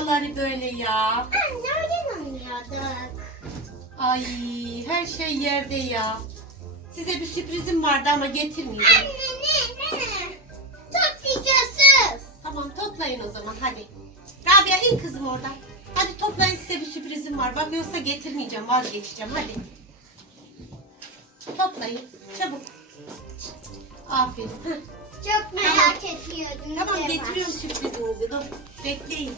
buraları böyle ya? Anne oynuyorduk. Ay her şey yerde ya. Size bir sürprizim vardı ama getirmeyeceğim. Anne ne ne? Toplayacağız. Tamam toplayın o zaman hadi. Rabia in kızım oradan. Hadi toplayın size bir sürprizim var. Bak yoksa getirmeyeceğim vazgeçeceğim hadi. Toplayın çabuk. Aferin. Heh. Çok merak ediyordum. Tamam Ne var? getiriyorum sürprizinizi. Dur bekleyin.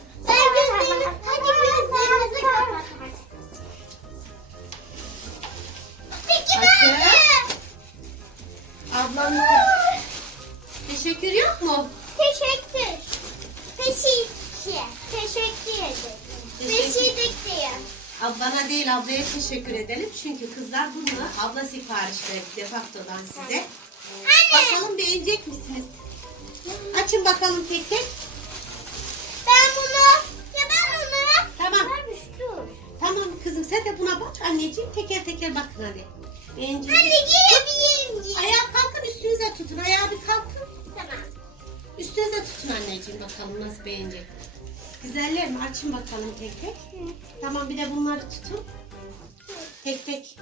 Hadi gözlerimizi kapat. Peki Açın. ben Ablanız teşekkür yok mu? Teşekkür. Teşekkür. Teşekkür ederim. Teşekkür. Teşekkür. Ablana değil ablaya teşekkür edelim. Çünkü kızlar bunu abla sipariş verdi defaktodan size. Anne. Bakalım beğenecek misiniz? Açın bakalım tek tek. Sen de buna bak anneciğim. Teker teker bakın hadi. Beğenecek Anne miyim? Ayağa kalkın üstünüze tutun. Ayağı bir kalkın. Tamam. Üstünüze tutun anneciğim bakalım nasıl beğenecek. Güzeller mi? Açın bakalım tek tek. Tamam bir de bunları tutun. Tek tek.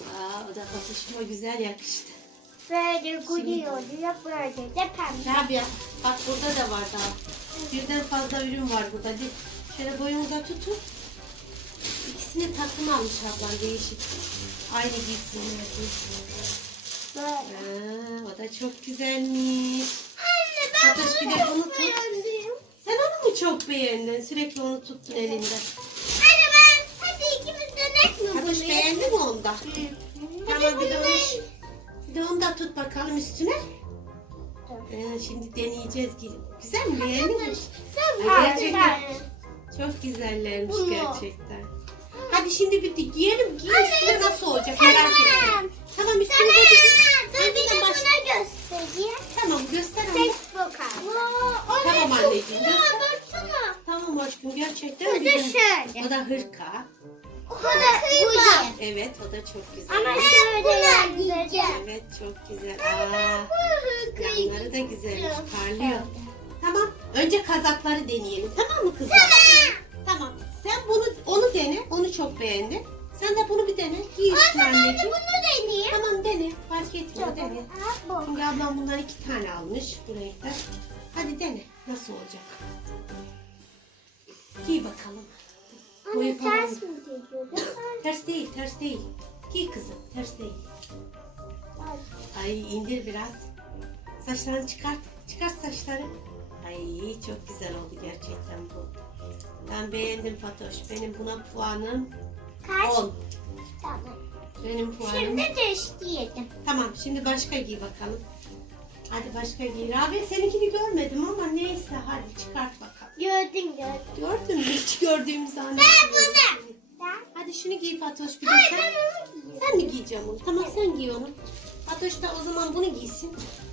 Aa o da patışıma güzel yakıştı. Böyle gülüyordu ya böyle de pembe. Rabia bak burada da var daha. Birden fazla ürün var burada. Şöyle boyunuza tutun. İkisini takım almış ablam değişik. Aynı giysinler diye. Aa, o da çok güzelmiş. Anne ben bir bunu de bunu çok tut. beğendim. Sen onu mu çok beğendin? Sürekli onu tuttun elinde. Anne ben hadi ikimiz denek mi Fatoş bunu? beğendi mi onda? Hadi Tamam bir de bunu onu, bir de onu da tut bakalım üstüne. Ee, şimdi deneyeceğiz. Güzel mi? Beğendin mi? Sen gerçekten. Çok güzellermiş gerçekten. Hadi şimdi de giyelim. Giy üstüne nasıl olacak Tamam. merak ediyorum. Tamam üstüne Tamam. Dur bir de Hadi buna baş- göstereyim. Tamam göster ama. Facebook al. Tamam anneciğim, göster. Tamam aşkım gerçekten Bu da güzel. şöyle. O da hırka. O da kıyma. Evet o da çok güzel. Ama şöyle giyeceğim. Evet çok güzel. Aa, yanları da güzelmiş parlıyor. Tamam önce kazakları deneyelim tamam mı kızlar? Tamam. Sen bunu onu dene. Onu çok beğendin. Sen de bunu bir dene. Giy üstüne Ben de anneciğim. bunu deneyeyim. Tamam dene. Fark etmiyor dene. Bu. Şimdi ablam bundan iki tane almış bu renkten. Hadi dene. Nasıl olacak? Giy bakalım. Boyu Anne falan. ters mi geliyordu? Ters değil, ters değil. Giy kızım, ters değil. Ay indir biraz. Saçlarını çıkart. Çıkart saçları. Ay çok güzel oldu gerçekten bu. Ben beğendim Fatoş. Benim buna puanım Kaç? 10. Tamam. Benim puanım. Şimdi değiştirelim. Tamam şimdi başka giy bakalım. Hadi başka giy. Rabia seninkini görmedim ama neyse hadi çıkart bakalım. Gördün gördün. Gördün mü? Hiç zannetmiyorum. Ben bunu. Ben. Hadi şunu giy Fatoş bir de Hayır sen. ben onu giyiyorum. Sen mi giyeceksin onu? Tamam sen giy onu. Fatoş da o zaman bunu giysin.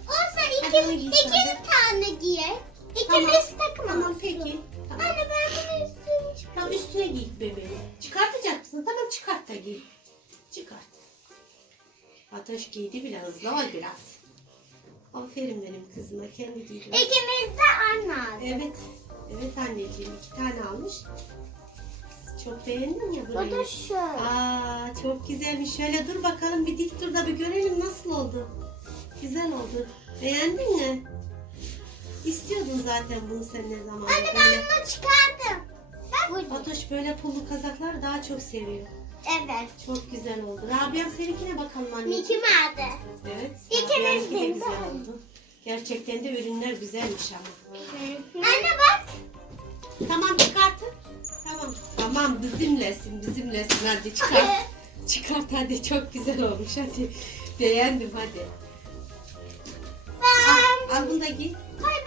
Olsa Hadi onu iki, giy iki tane giyer. İkimiz takım Tamam peki. Tamam. Anne ben bunu üstüne çık- Tamam üstüne giy bebeği. Çıkartacak mısın? Tamam çıkart da giy. Çıkart. Fatoş giydi bile hızlı ol biraz. Aferin benim kızıma kendi giydi. İkimiz de aynı aldık. Evet. Evet anneciğim iki tane almış. Çok beğendin ya Bu burayı. da şöyle. Aa çok güzelmiş. Şöyle dur bakalım bir dik dur da bir görelim nasıl oldu. Güzel oldu. Beğendin mi? İstiyordun zaten bunu sen ne zaman Anne ben böyle. bunu çıkardım. Bak. Fatoş böyle pullu kazaklar daha çok seviyor. Evet. Çok güzel oldu. Rabia'm seninkine bakalım anneciğim. Mickey aldı. Evet. Rabia'mınki de de. güzel oldu. Gerçekten de ürünler güzelmiş ama. Anne bak. Tamam çıkartın. Tamam. Tamam bizimlesin bizimlesin hadi çıkart. Çıkart hadi çok güzel olmuş hadi. Beğendim hadi. Al, Ben. al bunu da giy. Hayır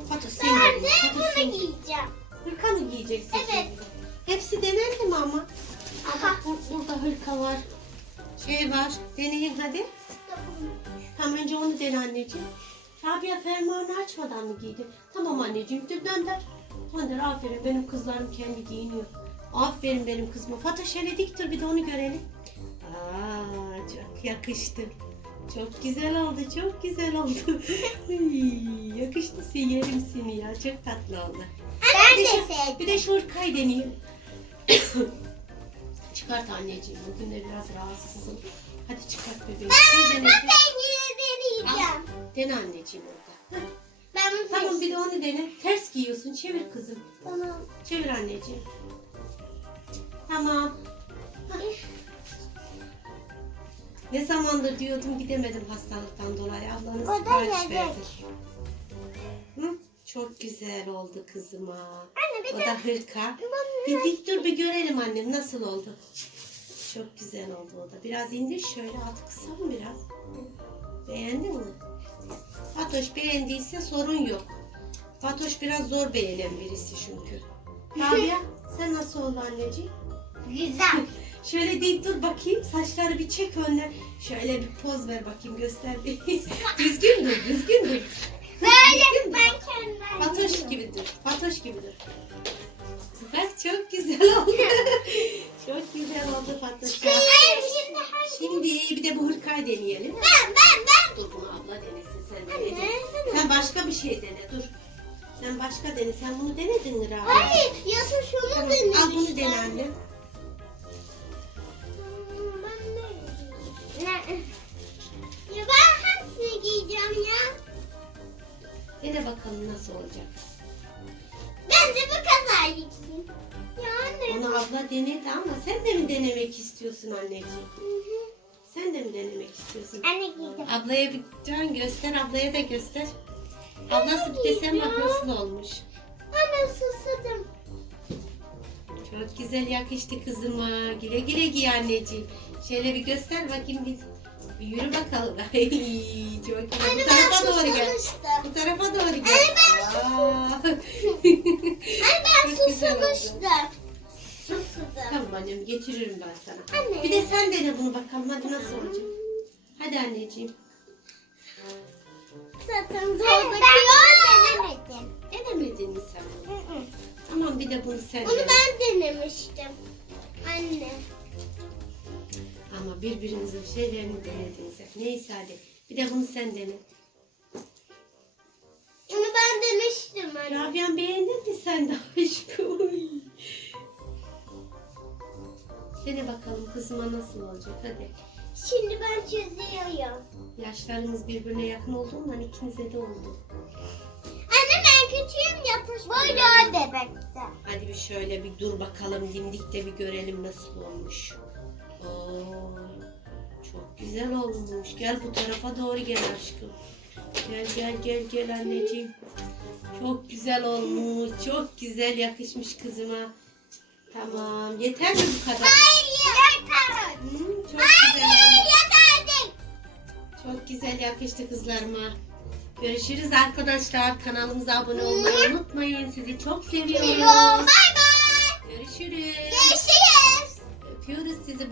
Fatoş sen Ben de bunu giy. giyeceğim. Hırka mı giyeceksin Evet. şimdi? Hepsi denendi mi ama? Aha. Bu- burada hırka var. Şey var. Deneyin hadi. Tamam önce onu dene anneciğim. Rabia fermuarını açmadan mı giydi? Tamam anneciğim dur dönder. Dönder aferin benim kızlarım kendi giyiniyor. Aferin benim kızıma. Fatoş hele dik dur bir de onu görelim. Aa çok yakıştı. Çok güzel oldu, çok güzel oldu. Ay, yakıştı seni, yerim seni ya. Çok tatlı oldu. Ben Bir de de sevdim. Bir de şu hırkayı deneyelim. çıkart anneciğim. Bugün de biraz rahatsızım. Hadi çıkart bebeğim. Dene. Ben yine deneyeceğim. Dene anneciğim orada. Ben bunu Tamam bir de onu dene. Ters giyiyorsun. Çevir kızım. Tamam. Çevir anneciğim. Tamam. Ne zamandır diyordum gidemedim hastalıktan dolayı. Ablanız O da sipariş yedek. verdi. Hı? Çok güzel oldu kızıma. Anne bir O de da hırka. Bir dik dur bir görelim annem nasıl oldu. Çok güzel oldu o da. Biraz indir şöyle at kısa mı biraz? Beğendin mi? Fatoş beğendiyse sorun yok. Fatoş biraz zor beğenen birisi çünkü. Rabia sen nasıl oldu anneciğim? güzel. Şöyle dik dur bakayım saçları bir çek önden. Şöyle bir poz ver bakayım göster. bir. düzgün dur düzgün dur. Böyle ben kendim. Fatoş gibi dur. Fatoş gibi dur. Bak çok güzel oldu. çok güzel oldu Fatoş. şimdi Şimdi bir de bu hırkayı deneyelim. Ben ben ben. Dur bunu abla denesin sen anne. Sen başka bir şey dene dur. Sen başka dene. Sen bunu denedin mi Rabia? Hayır ya da şunu Tamam, deneyim. Al bunu dene anne. Dene bakalım nasıl olacak. Bence bu kadar giyeyim. Ya anne. Onu abla denedi ama sen de mi denemek istiyorsun anneciğim? Hı hı. Sen de mi denemek istiyorsun? Anne giydim. Ablaya bir can göster, ablaya da göster. Ablası bir de sen bak nasıl olmuş. Anne susadım. Çok güzel yakıştı kızıma. Güle güle giy anneciğim. Şöyle bir göster bakayım bir. Bir yürü bakalım. Ay, çok. Anne Bu tarafa doğru gel. susamıştım. Bu tarafa doğru gel. Anne, ben Aa. Anne ben susamıştım. Tamam annem getiririm ben sana. Anne. Bir de sen dene bunu bakalım hadi nasıl olacak. Hadi anneciğim. Zaten zor Ben denemedim. Denemedin mi sen bunu? Tamam bir de bunu sen Onu dene. ben denemiştim. Anne. Ama birbirinizin şeylerini denediniz hep. Neyse hadi. Bir de bunu sen dene. Onu ben demiştim anne. Rabia'm beğendin mi sen de aşkım? Dene bakalım kızıma nasıl olacak hadi. Şimdi ben çözüyorum. Yaşlarınız birbirine yakın olduğundan ikinize de oldu. Anne ben kötüyüm yapışmıyor. Böyle o bebekte. Hadi bir şöyle bir dur bakalım dimdikte bir görelim nasıl olmuş. Oo, çok güzel olmuş. Gel bu tarafa doğru gel aşkım. Gel gel gel gel anneciğim. Çok güzel olmuş. Çok güzel yakışmış kızıma. Tamam. Yeter mi bu kadar? Hayır yeter. Hı, çok güzel yeterdi. Çok güzel yakıştı kızlarıma. Görüşürüz arkadaşlar. Kanalımıza abone olmayı unutmayın. Sizi çok seviyoruz. Bay bay. Görüşürüz. Görüşürüz. Öpüyoruz sizi.